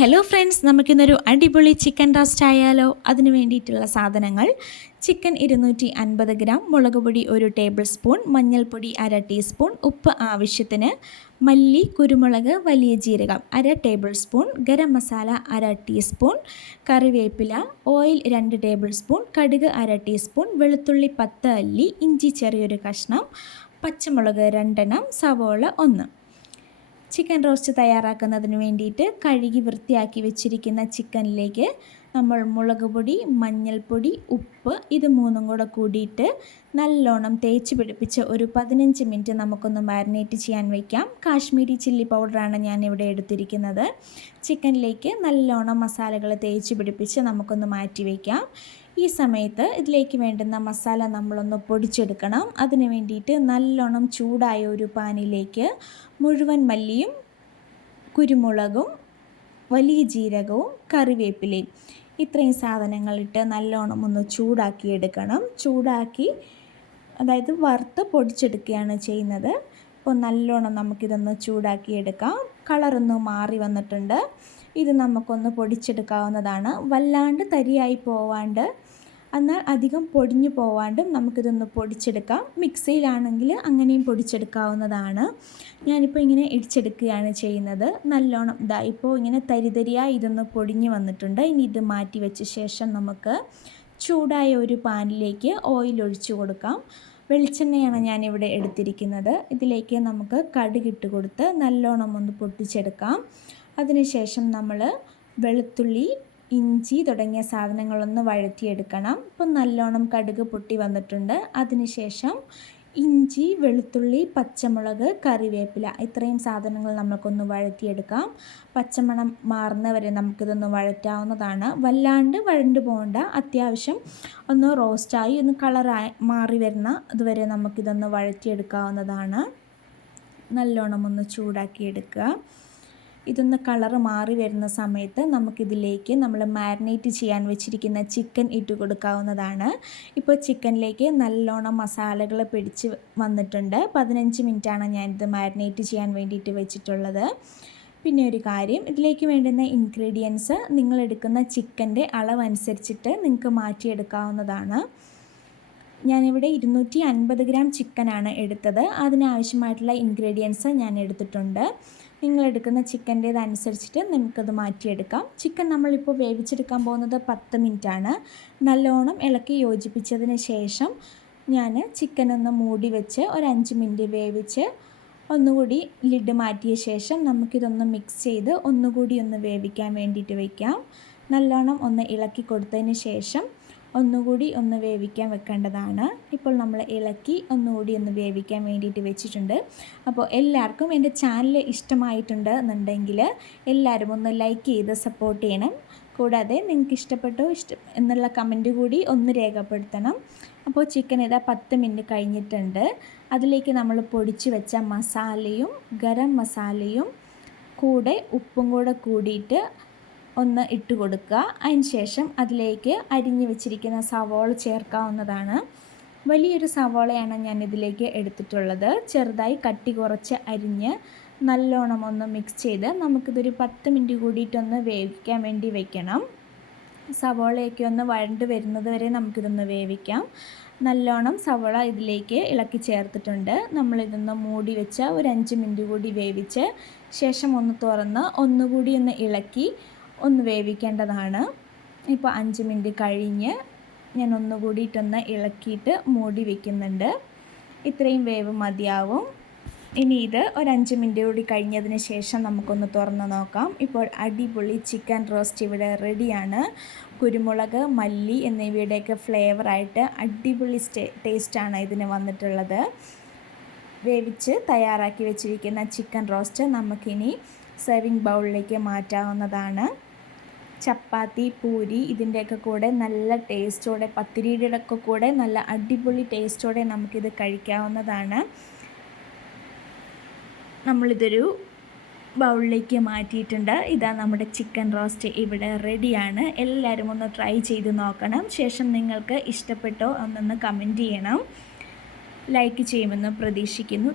Hello friends, നമുക്കിന്നൊരു അടിപൊളി chicken roast ആയാലോ? അതിന് വേണ്ടിയിട്ടുള്ള സാധനങ്ങൾ: ചിക്കൻ 250 ഗ്രാം, മുളക് പൊടി 1 ടേബിൾ സ്പൂൺ, മഞ്ഞൾപ്പൊടി 1/2 ടീസ്പൂൺ, ഉപ്പ് ആവശ്യത്തിന്, മല്ലി, കുരുമുളക്, വലിയ ജീരകം 1/2 table spoon, garam masala 1/2 teaspoon, കറിവേപ്പില, ഓയിൽ 2 ടേബിൾ സ്പൂൺ, കടുക് 1/2 ടീസ്പൂൺ, വെളുത്തുള്ളി 10 അല്ലി, ഇഞ്ചി ചെറിയൊരു കഷ്ണം, പച്ചമുളക് 2 എണ്ണം, സവോള 1. ചിക്കൻ റോസ്റ്റ് തയ്യാറാക്കുന്നതിന് വേണ്ടിയിട്ട് കഴുകി വൃത്തിയാക്കി വെച്ചിരിക്കുന്ന ചിക്കനിലേക്ക് നമ്മൾ മുളക് പൊടി, മഞ്ഞൾപ്പൊടി, ഉപ്പ് ഇത് മൂന്നും കൂടെ കൂടിയിട്ട് നല്ലോണം തേച്ച് പിടിപ്പിച്ച് ഒരു 15 മിനിറ്റ് നമുക്കൊന്ന് മാരിനേറ്റ് ചെയ്യാൻ വയ്ക്കാം. കാശ്മീരി ചില്ലി പൗഡറാണ് ഞാനിവിടെ എടുത്തിരിക്കുന്നത്. ചിക്കനിലേക്ക് നല്ലോണം മസാലകൾ തേച്ച് പിടിപ്പിച്ച് നമുക്കൊന്ന് മാറ്റി വയ്ക്കാം. ഈ സമയത്ത് ഇതിലേക്ക് വേണ്ടുന്ന മസാല നമ്മളൊന്ന് പൊടിച്ചെടുക്കണം. അതിന് വേണ്ടിയിട്ട് നല്ലോണം ചൂടായ ഒരു പാനിലേക്ക് മുഴുവൻ മല്ലിയും, കുരുമുളകും, വലിയ ജീരകവും, കറിവേപ്പിലയും ഇത്രയും സാധനങ്ങളിട്ട് നല്ലോണം ഒന്ന് ചൂടാക്കിയെടുക്കണം. അതായത് വറുത്ത് പൊടിച്ചെടുക്കുകയാണ് ചെയ്യുന്നത്. അപ്പോൾ നല്ലോണം നമുക്കിതൊന്ന് ചൂടാക്കിയെടുക്കാം. കളറൊന്ന് മാറി വന്നിട്ടുണ്ട്. ഇത് നമുക്കൊന്ന് പൊടിച്ചെടുക്കാവുന്നതാണ്. വല്ലാണ്ട് തരിയായി പോവാണ്ട്, എന്നാൽ അധികം പൊടിഞ്ഞു പോവാണ്ടും നമുക്കിതൊന്ന് പൊടിച്ചെടുക്കാം. മിക്സിയിലാണെങ്കിൽ അങ്ങനെയും പൊടിച്ചെടുക്കാവുന്നതാണ്. ഞാനിപ്പോൾ ഇങ്ങനെ ഇടിച്ചെടുക്കുകയാണ് ചെയ്യുന്നത്. നല്ലോണം ഇപ്പോൾ ഇങ്ങനെ തരിതരിയായി ഇതൊന്ന് പൊടിഞ്ഞു വന്നിട്ടുണ്ട്. ഇനി ഇത് മാറ്റി വെച്ച ശേഷം നമുക്ക് ചൂടായ ഒരു പാനിലേക്ക് ഓയിൽ ഒഴിച്ചു കൊടുക്കാം. വെളിച്ചെണ്ണയാണ് ഞാനിവിടെ എടുത്തിരിക്കുന്നത്. ഇതിലേക്ക് നമുക്ക് കടുകിട്ട് കൊടുത്ത് നല്ലോണം ഒന്ന് പൊട്ടിച്ചെടുക്കാം. അതിനുശേഷം നമ്മൾ വെളുത്തുള്ളി, ഇഞ്ചി തുടങ്ങിയ സാധനങ്ങളൊന്ന് വഴറ്റിയെടുക്കണം. ഇപ്പം നല്ലോണം കടുക് പൊട്ടി വന്നിട്ടുണ്ട്. അതിനുശേഷം ഇഞ്ചി, വെളുത്തുള്ളി, പച്ചമുളക്, കറിവേപ്പില ഇത്രയും സാധനങ്ങൾ നമുക്കൊന്ന് വഴറ്റിയെടുക്കാം. പച്ചമണം മാറുന്നവരെ നമുക്കിതൊന്ന് വഴറ്റാവുന്നതാണ്. വല്ലാണ്ട് വഴണ്ടു പോകണ്ട, അത്യാവശ്യം ഒന്ന് റോസ്റ്റായി ഒന്ന് കളറായി മാറി വരുന്ന അതുവരെ നമുക്കിതൊന്ന് വഴറ്റിയെടുക്കാവുന്നതാണ്. നല്ലോണം ഒന്ന് ചൂടാക്കിയെടുക്കുക. ഇതൊന്ന് കളറ് മാറി വരുന്ന സമയത്ത് നമുക്കിതിലേക്ക് നമ്മൾ മാരിനേറ്റ് ചെയ്യാൻ വെച്ചിരിക്കുന്ന ചിക്കൻ ഇട്ട് കൊടുക്കാവുന്നതാണ്. ഇപ്പോൾ ചിക്കനിലേക്ക് നല്ലോണം മസാലകൾ പിടിച്ച് വന്നിട്ടുണ്ട്. 15 മിനിറ്റാണ് ഞാനിത് മാരിനേറ്റ് ചെയ്യാൻ വേണ്ടിയിട്ട് വെച്ചിട്ടുള്ളത്. പിന്നെ ഒരു കാര്യം, ഇതിലേക്ക് വേണ്ടുന്ന ഇൻഗ്രീഡിയൻസ് നിങ്ങളെടുക്കുന്ന ചിക്കൻ്റെ അളവനുസരിച്ചിട്ട് നിങ്ങൾക്ക് മാറ്റിയെടുക്കാവുന്നതാണ്. ഞാനിവിടെ 250 ഗ്രാം ചിക്കനാണ് എടുത്തത്. അതിനാവശ്യമായിട്ടുള്ള ഇൻഗ്രീഡിയൻസ് ഞാൻ എടുത്തിട്ടുണ്ട്. നിങ്ങളെടുക്കുന്ന ചിക്കൻ്റേതനുസരിച്ചിട്ട് നമുക്കത് മാറ്റിയെടുക്കാം. ചിക്കൻ നമ്മളിപ്പോൾ വേവിച്ചെടുക്കാൻ പോകുന്നത് 10 മിനിറ്റാണ്. നല്ലോണം ഇളക്കി യോജിപ്പിച്ചതിന് ശേഷം ഞാൻ ചിക്കനൊന്ന് മൂടി വെച്ച് ഒരു 5 മിനിറ്റ് വേവിച്ച് ഒന്നുകൂടി ലിഡ് മാറ്റിയ ശേഷം നമുക്കിതൊന്ന് മിക്സ് ചെയ്ത് ഒന്നുകൂടി ഒന്ന് വേവിക്കാൻ വേണ്ടിയിട്ട് വയ്ക്കാം. നല്ലോണം ഒന്ന് ഇളക്കി കൊടുത്തതിന് ശേഷം ഒന്നുകൂടി ഒന്ന് വേവിക്കാൻ വെക്കേണ്ടതാണ്. ഇപ്പോൾ നമ്മൾ ഇളക്കി ഒന്നുകൂടി ഒന്ന് വേവിക്കാൻ വേണ്ടിയിട്ട് വെച്ചിട്ടുണ്ട്. അപ്പോൾ എല്ലാവർക്കും എൻ്റെ ചാനൽ ഇഷ്ടമായിട്ടുണ്ട് എന്നുണ്ടെങ്കിൽ എല്ലാവരും ഒന്ന് ലൈക്ക് ചെയ്ത് സപ്പോർട്ട് ചെയ്യണം. കൂടാതെ നിങ്ങൾക്ക് ഇഷ്ടപ്പെട്ടോ എന്നുള്ള കമൻറ്റ് കൂടി ഒന്ന് രേഖപ്പെടുത്തണം. അപ്പോൾ ചിക്കൻ ഇതാ 10 മിനിറ്റ് കഴിഞ്ഞിട്ടുണ്ട്. അതിലേക്ക് നമ്മൾ പൊടിച്ച് വെച്ച മസാലയും ഗരം മസാലയും കൂടെ ഉപ്പും കൂടെ കൂടിയിട്ട് ഒന്ന് ഇട്ട് കൊടുക്കുക. അതിന് ശേഷം അതിലേക്ക് അരിഞ്ഞ് വെച്ചിരിക്കുന്ന സവോള ചേർക്കാവുന്നതാണ്. വലിയൊരു സവോളയാണ് ഞാൻ ഇതിലേക്ക് എടുത്തിട്ടുള്ളത്. ചെറുതായി കട്ടി കുറച്ച് അരിഞ്ഞ് നല്ലോണം ഒന്ന് മിക്സ് ചെയ്ത് നമുക്കിതൊരു 10 മിനിറ്റ് കൂടിയിട്ടൊന്ന് വേവിക്കാൻ വേണ്ടി വെക്കണം. സവോളയൊക്കെ ഒന്ന് വഴണ്ട് വരുന്നത് വരെ നമുക്കിതൊന്ന് വേവിക്കാം. നല്ലോണം സവോള ഇതിലേക്ക് ഇളക്കി ചേർത്തിട്ടുണ്ട്. നമ്മളിതൊന്ന് മൂടി വെച്ച് ഒരു 5 മിനിറ്റ് കൂടി വേവിച്ച് ശേഷം ഒന്ന് തുറന്ന് ഒന്നുകൂടി ഒന്ന് ഇളക്കി ഒന്ന് വേവിക്കേണ്ടതാണ്. ഇപ്പോൾ 5 മിനിറ്റ് കഴിഞ്ഞ് ഞാൻ ഒന്നുകൂടിയിട്ടൊന്ന് ഇളക്കിയിട്ട് മൂടി വയ്ക്കുന്നുണ്ട്. ഇത്രയും വേവ് മതിയാവും. ഇനി ഇത് ഒരു 5 മിനിറ്റ് കൂടി കഴിഞ്ഞതിന് ശേഷം നമുക്കൊന്ന് തുറന്ന് നോക്കാം. ഇപ്പോൾ അടിപൊളി ചിക്കൻ റോസ്റ്റ് ഇവിടെ റെഡിയാണ്. കുരുമുളക്, മല്ലി എന്നിവയുടെയൊക്കെ ഫ്ലേവറായിട്ട് അടിപൊളി ടേസ്റ്റാണ് ഇതിന് വന്നിട്ടുള്ളത്. വേവിച്ച് തയ്യാറാക്കി വെച്ചിരിക്കുന്ന ചിക്കൻ റോസ്റ്റ് നമുക്കിനി സെർവിങ് ബൗളിലേക്ക് മാറ്റാവുന്നതാണ്. ചപ്പാത്തി, പൂരി ഇതിൻ്റെയൊക്കെ കൂടെ നല്ല ടേസ്റ്റോടെ, പത്തിരിയുടെ ഒക്കെ കൂടെ നല്ല അടിപൊളി ടേസ്റ്റോടെ നമുക്കിത് കഴിക്കാവുന്നതാണ്. നമ്മളിതൊരു ബൗളിലേക്ക് മാറ്റിയിട്ടുണ്ട്. ഇതാ നമ്മുടെ ചിക്കൻ റോസ്റ്റ് ഇവിടെ റെഡിയാണ്. എല്ലാവരും ഒന്ന് ട്രൈ ചെയ്ത് നോക്കണം. ശേഷം നിങ്ങൾക്ക് ഇഷ്ടപ്പെട്ടോ എന്നൊന്ന് കമൻറ്റ് ചെയ്യണം. ലൈക്ക് ചെയ്യുമെന്ന് പ്രതീക്ഷിക്കുന്നു.